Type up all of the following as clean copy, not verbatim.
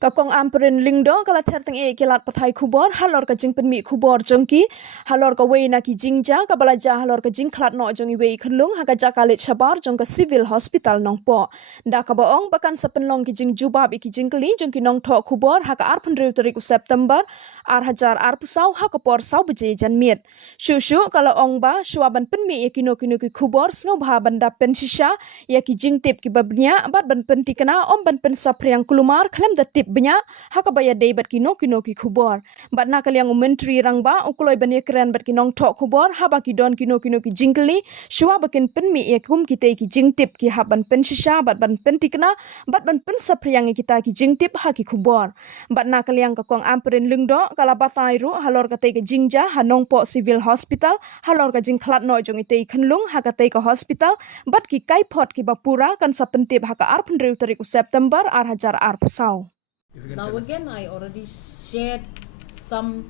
Kakong Ampareen Lyngdoh kala Ther Tyngeh kilat Tieh Khubor halor ka Jing Pynmih Khubor jongki halor ka wei na ki Jingja ka balaja halor ka Jing klat no jongi wei Khlung ha ka jakalit Shabar jong ka civil hospital nongpo da ka baong bakan sa penlong ki Jing jubab ki Jingkli jongki nong tho Khubor ha ka arpun tarik September hajar pusau ha ka por sau beje janmiet shu kala ong ba shuaban Pynmih kino ki Khubor sngo bha banda Jingshisha ya ki Jing tip Kiba Pynmih bat ban pentikana om ban pen sapriang Khlumar Khlem Da Tieh Bniah hakabaya debat kino ki Khubor bat na kaliang menteri rangba ukuloi bani keren bat kinong tok Khubor haba ki don kino ki Jingkli shua bakin Pynmih kum kite ki Jing tip ki haban Jingshisha bat ban pentikana bat ban pen sapriang kita ki Jing tip ha ki Khubor bat na kaliang kakong Ampareen Lyngdoh kala batai ru halor ka ke Jingja hanong po civil hospital halor ka Jing klat no jong ite Khlung ha ka ka hospital bat ki kaipot ki bapura kan sa pentip ha ka arpun tarik September hajar pusau. Now again, I already shared some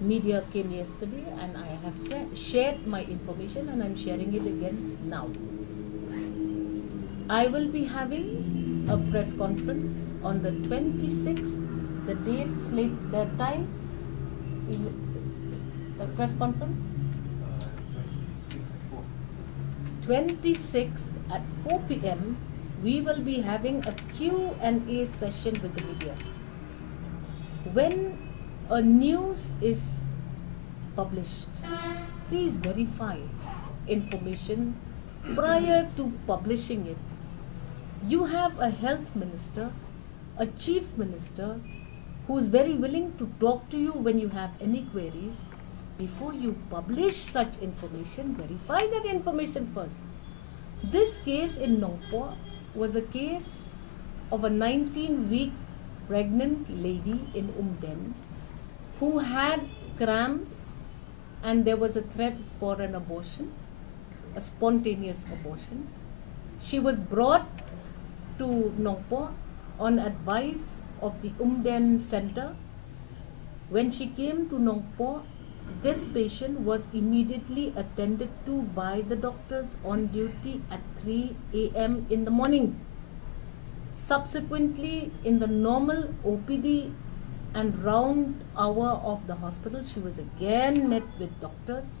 media came yesterday and I have shared my information and I'm sharing it again now. I will be having a press conference on the 26th, the date, slate, the time, the press conference? 26th at 4 p.m. we will be having a Q&A session with the media. When a news is published, please verify information prior to publishing it. You have a health minister, a chief minister, who is very willing to talk to you when you have any queries. Before you publish such information, verify that information first. This case in Nongpo was a case of a 19-week pregnant lady in Umden who had cramps and there was a threat for an abortion, a spontaneous abortion. She was brought to Nongpo on advice of the Umden Center. When she came to Nongpo, this patient was immediately attended to by the doctors on duty at 3 a.m. in the morning. Subsequently, in the normal OPD and round hour of the hospital, she was again met with doctors.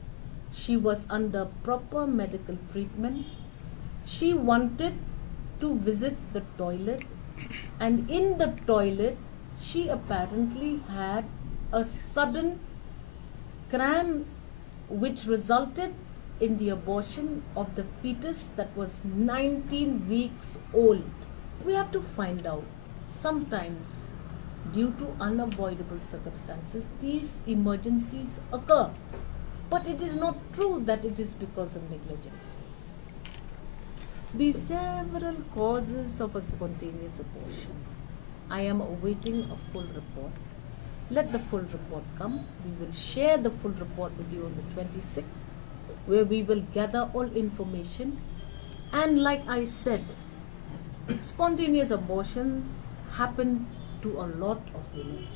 She was under proper medical treatment. She wanted to visit the toilet, and in the toilet, she apparently had a sudden cramp which resulted in the abortion of the fetus that was 19 weeks old. We have to find out, sometimes due to unavoidable circumstances, these emergencies occur. But it is not true that it is because of negligence. Be several causes of a spontaneous abortion. I am awaiting a full report. Let the full report come. We will share the full report with you on the 26th, where we will gather all information. And like I said, spontaneous abortions happen to a lot of women.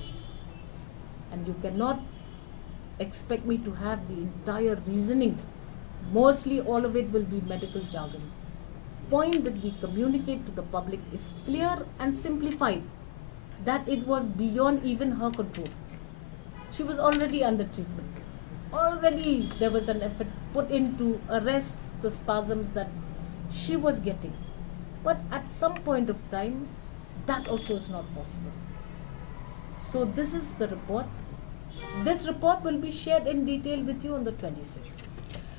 And you cannot expect me to have the entire reasoning. Mostly all of it will be medical jargon. Point that we communicate to the public is clear and simplified, that it was beyond even her control. She was already under treatment. Already there was an effort put in to arrest the spasms that she was getting. But at some point of time, that also is not possible. So this is the report. This report will be shared in detail with you on the 26th.